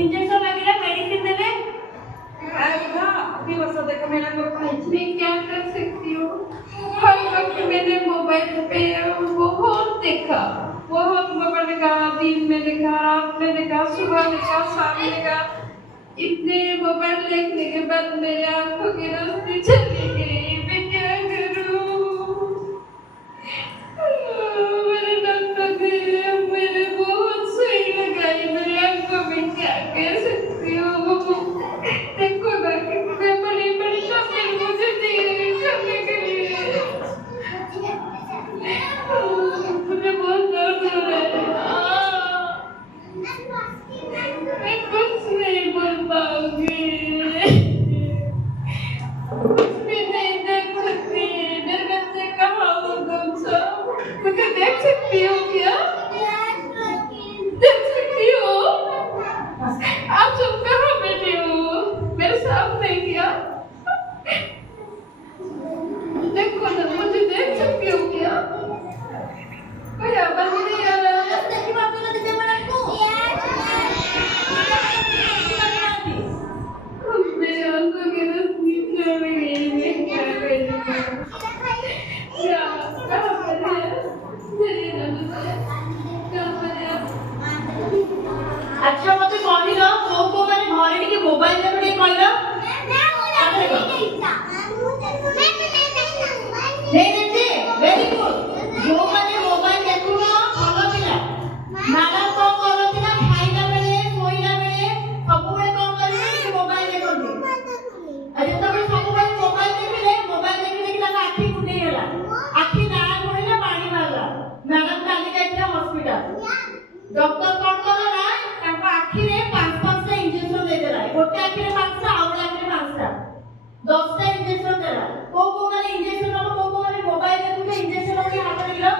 Injection लगे medicine देने अभी बस देखो मेरा मैं क्या कर सकती हूँ। हर वक्त मैंने मोबाइल पे बहुत देखा, बहुत मोबाइल देखा, दिन में देखा, रात में देखा, सुबह देखा, शाम देखा। इतने मोबाइल देखने के बाद मेरे आंखों की रोशनी चली गई। मैं क्या करूँ? मेरे डॉक्टर ने मेरे बहुत सुई लगाई मेरी आंखों में। क्या कह सकती हूँ? देखो ना कितने बड़ी बड़ी तस्वीर मुझे दी करने के लिए। मुझे बहुत दर्द हो रहा है। मैं कुछ नहीं बोल पाऊंगी, कुछ भी नहीं देख सकती। मेरे बच्चे कहाँ हो तुम सब? मुझे देख सकती हो क्या? देख सकती हो? आप सब कहाँ बैठे हो? मेरे सामने क्या? देखो ना, मुझे देख सकती हो क्या? कोई आवाज नहीं आ रहा है। मेरे आंखों की रोशनी चली गई। मैं क्या करूँ? क्या कहाँ पर है? मेरी नजर कहाँ पर है? अच्छा मत कहल को माने घरे टिके मोबाइल देखो टिके कहल नहीं देखते वेरी गुड जो माने मोबाइल देखु भलो पिला मैडम को करत ना खाइला बेले सोइला बेले सब बेले कोन करबे मोबाइल देखो अरे तब सब बेले मोबाइल देखि लगा आखी फुटे गेला आखी नाला पड़िला पानी मारला मैडम काली जाइला हॉस्पिटल डॉक्टर कोन कहला ताका आखी रे 5 टा इंजेक्शन दे देला गोटे आखी रे 5 टा और आखी रे 5 टा 10 टा इंजेक्शन देला को माने इंजेक्शन को माने मोबाइल देखु इंजेक्शन को हाथ में लो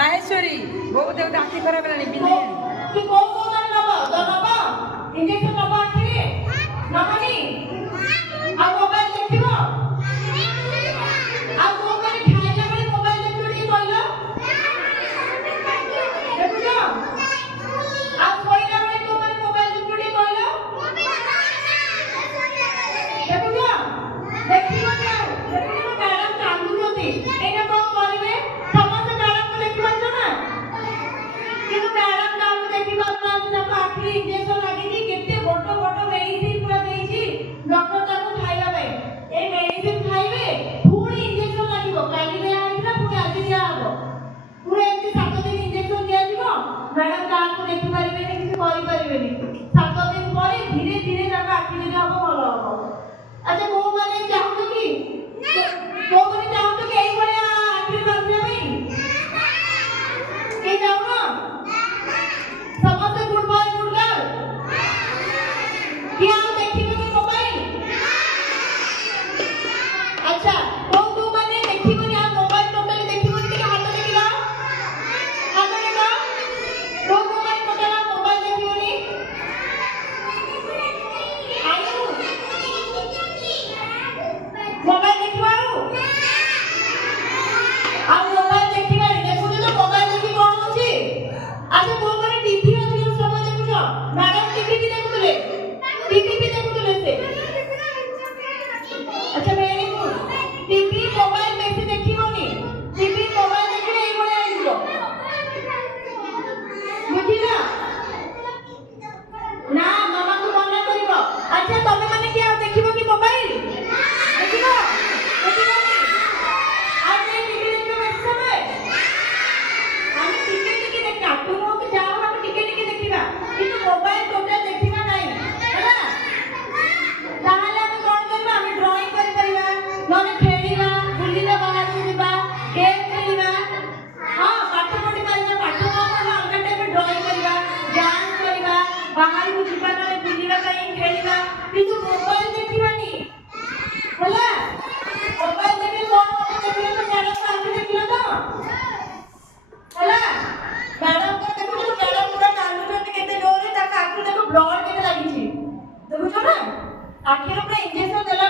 माहेश्वरी वो देव दाखी खराब नहीं बिंदी कि को माने नबा इंजेक्शन नबा आखी रे नबनी आ मोबाइल देखिबो आ को माने खाइला बेले मोबाइल देखु नी कहलो देखुछो आ सोइला बेले को माने मोबाइल देखु नी कहलो देखुछो देखिबो जाओ देखिबो मैडम कांदुछोती एना कोन करिवे समस्त मैडम को देखि पाछो ना किंतु मैडम कांदु देखि पाछो ना आखिरी इंजेक्शन लागिनी केते बड़ बड़ मेडिसिन पूरा देइछि डॉक्टर ताको खाइला बे ए मेडिसिन खाइबे पूरी इंजेक्शन लागिबो काली बे आइला पूरी आज दिया हबो पूरा एति 7 दिन इंजेक्शन दिया दिबो मैडम काको देखि परिबेनी किछ करि परिबेनी 7 दिन ପରେ धीरे धीरे ताका आखिरी हबो भलो हबो अच्छा को माने चाहतो कि को माने चाहतो कि एई बड़े आखिरी बात नहीं के जाओ ना समस्त गुड बॉय गुड गर्ल क्या देखिबे कि मोबाइल अच्छा को माने देखिबो या मोबाइल टोटली देखिबो कि हाथ देखिला हाथ देखा को माने टोटल मोबाइल देखिबोनी आयु मोबाइल देखिबारू आ मोबाइल देखिबारी देखु तो मोबाइल देखि कोन होची अच्छा को माने टीवी अधिक समय देखुछो मैडम टीवी भी देखुले से अच्छा वेरी गुड टीवी मोबाइल बेसी देखिबोनी टीवी मोबाइल देखिले एई बळे आइबो बुझिला ना मामा को मना करिवो अच्छा तमे माने कि आ देखिबो कि मोबाइल देखिबो देखिबोनी आ जे टीवी देखिबो बेसी समय हम टिके देख कार्टून हो कि जाओ हम टिके देखिबा किंतु मोबाइल टोटल देखिबा नाही हैला ताहाले हम कोन करबा हम ड्राइंग करि परिबा नने खेलिबा बुलिबा बाहर जिबा गेम खेलिबा हां पाठ पढि परिबा पाठ पढा अलग टाइम ड्राइंग करिबा डांस करिबा बाहर को जिबा नने बुलिबा काई खेलिबा किंतु मोबाइल देखिबानी हैला मोबाइल देखि कोन मते देखिले तो मैडम आखि देखिला तो हैला मैडम को देखो तो मैडम पूरा कांदु छथि केते जोरे ता आखि देखो ब्लड केते लागिछि देखुछो ना आखिर पूरा इंजेक्शन देला